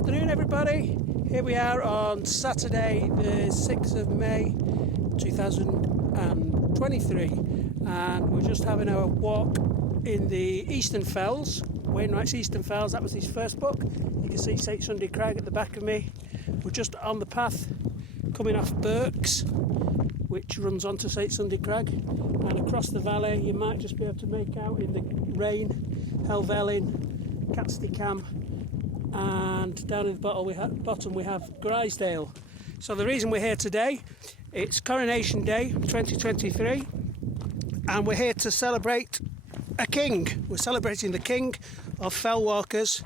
afternoon, everybody. Here we are on Saturday the 6th of May 2023, and we're just having our walk in the Eastern Fells, Wainwright's Eastern Fells. That was his first book. You can see St Sunday Crag at the back of me. We're just on the path coming off Burks, which runs onto St Sunday Crag, and across the valley you might just be able to make out in the rain Helvellyn, Catsticam, and down in the bottom we have Grisedale. So the reason we're here today, it's Coronation Day 2023, and we're here to celebrate a king. We're celebrating the king of fell walkers,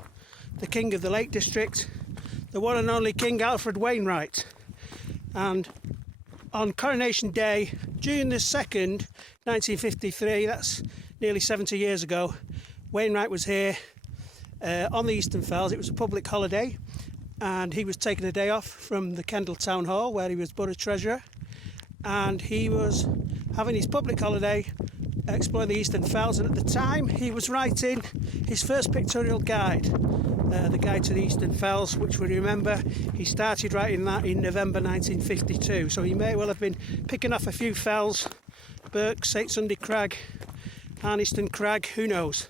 the king of the Lake District, the one and only King Alfred Wainwright. And on Coronation Day, June the 2nd, 1953, that's nearly 70 years ago, Wainwright was here on the Eastern Fells. It was a public holiday, and he was taking a day off from the Kendal Town Hall where he was Borough Treasurer, and he was having his public holiday exploring the Eastern Fells, and at the time he was writing his first pictorial guide, the Guide to the Eastern Fells, which we remember he started writing that in November 1952. So he may well have been picking off a few fells, Burke, St Sunday Crag, Harniston Crag, who knows.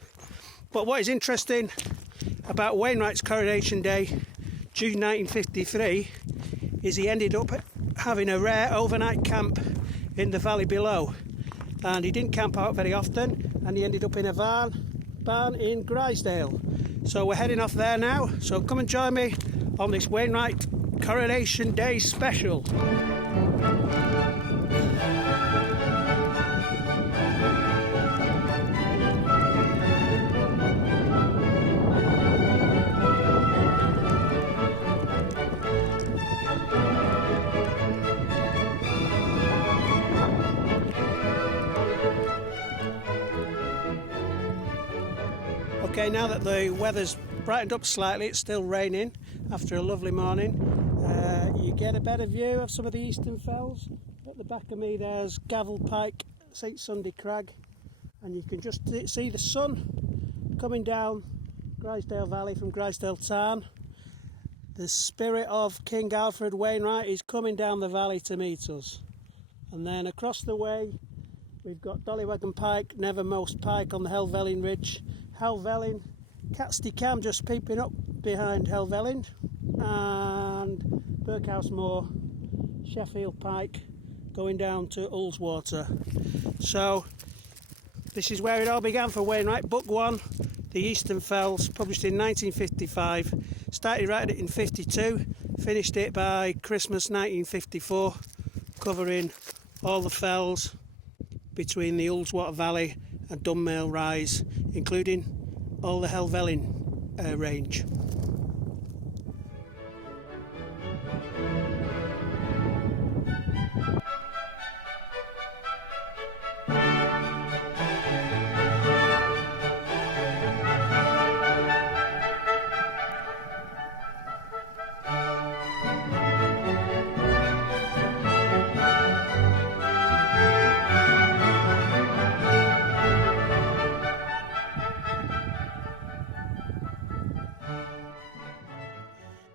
But what is interesting about Wainwright's Coronation Day, June 1953, is he ended up having a rare overnight camp in the valley below. And he didn't camp out very often, and he ended up in a barn in Grisedale. So we're heading off there now, so come and join me on this Wainwright Coronation Day special. Okay, now that the weather's brightened up slightly, it's still raining after a lovely morning. You get a better view of some of the Eastern Fells. At the back of me there's Gavel Pike, St Sunday Crag, and you can just see the sun coming down Grisedale Valley from Grisedale Tarn. The spirit of King Alfred Wainwright is coming down the valley to meet us. And then across the way we've got Dollywagon Pike, Nethermost Pike on the Helvellyn Ridge, Helvellyn, Catsticam just peeping up behind Helvellyn, and Burkhouse Moor, Sheffield Pike going down to Ullswater. So this is where it all began for Wainwright. Book 1, The Eastern Fells, published in 1955. Started writing it in 52, finished it by Christmas 1954, covering all the fells between the Ullswater Valley and Dunmail Rise, including all the Helvellyn range.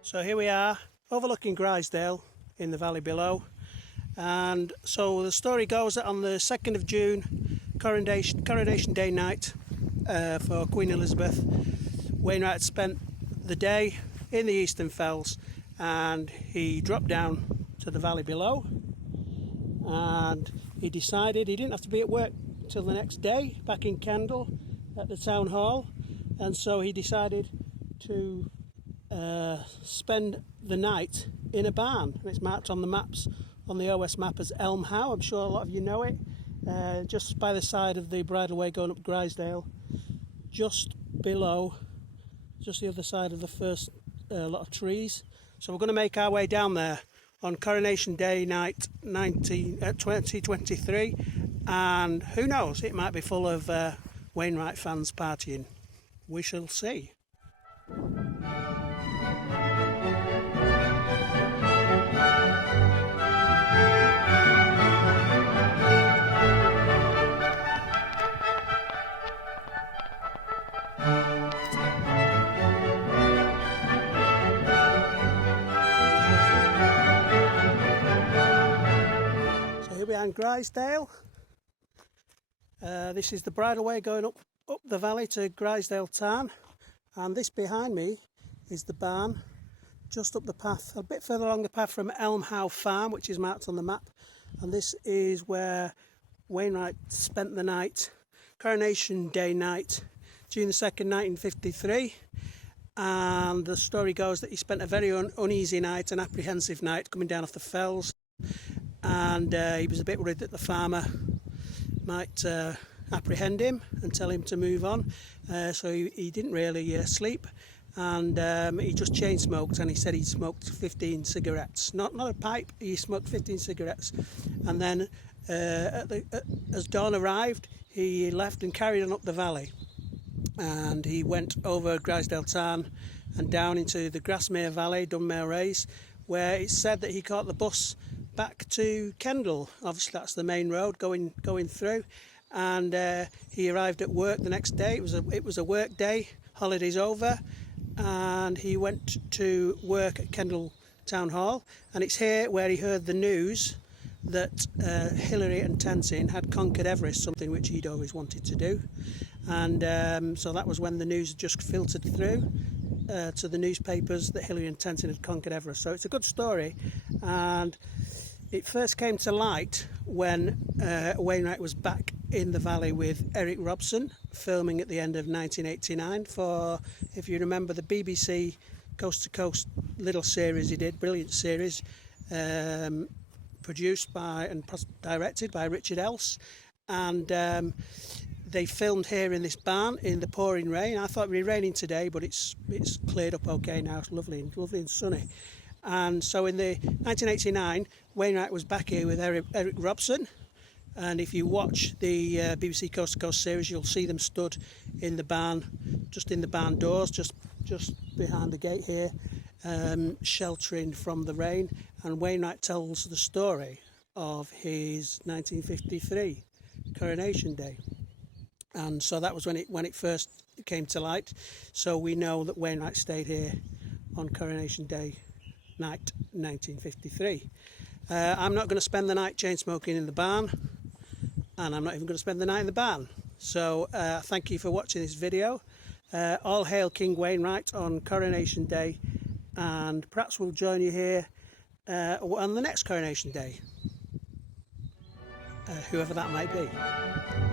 So here we are, overlooking Grisedale in the valley below. And so the story goes that on the 2nd of June, Coronation Day night for Queen Elizabeth, Wainwright spent the day in the Eastern Fells, and he dropped down to the valley below, and he decided he didn't have to be at work till the next day back in Kendal at the town hall, and so he decided to spend the night in a barn. And it's marked on the maps, on the OS map, as Elm How. I'm sure a lot of you know it. Just by the side of the bridleway going up Grisedale, just below, just the other side of the first lot of trees. So we're going to make our way down there on Coronation Day night 2023, and who knows, it might be full of Wainwright fans partying. We shall see. Grisedale. This is the bridleway going up the valley to Grisedale town, and this behind me is the barn just up the path, a bit further along the path from Elmhow Farm, which is marked on the map. And this is where Wainwright spent the night, Coronation Day night, June the 2nd, 1953. And the story goes that he spent a very uneasy night, an apprehensive night, coming down off the fells. And he was a bit worried that the farmer might apprehend him and tell him to move on. So he didn't really sleep. And he just chain smoked, and he said he smoked 15 cigarettes, not a pipe. He smoked 15 cigarettes, and then as dawn arrived, he left and carried on up the valley, and he went over Grisedale town and down into the Grasmere Valley, Dunmare Race, where it's said that he caught the bus back to Kendal. Obviously that's the main road going through, and he arrived at work the next day. It was a work day, holidays over, and he went to work at Kendal Town Hall, and it's here where he heard the news that Hillary and Tenzin had conquered Everest, something which he'd always wanted to do. And so that was when the news just filtered through to the newspapers that Hillary and Tenzin had conquered Everest. So it's a good story, and it first came to light when Wainwright was back in the valley with Eric Robson, filming at the end of 1989 for, if you remember, the BBC Coast to Coast little series he did, brilliant series, produced by and directed by Richard Else. And they filmed here in this barn in the pouring rain. I thought it would be raining today, but it's cleared up okay now. It's lovely and sunny. And so in the 1989, Wainwright was back here with Eric Robson, and if you watch the BBC Coast to Coast series, you'll see them stood in the barn, just in the barn doors, just behind the gate here, sheltering from the rain. And Wainwright tells the story of his 1953 Coronation Day, and so that was when it first came to light. So we know that Wainwright stayed here on Coronation Day night 1953. I'm not going to spend the night chain smoking in the barn, and I'm not even going to spend the night in the barn. So thank you for watching this video. All hail King Wainwright on Coronation Day, and perhaps we'll join you here on the next Coronation Day, whoever that might be.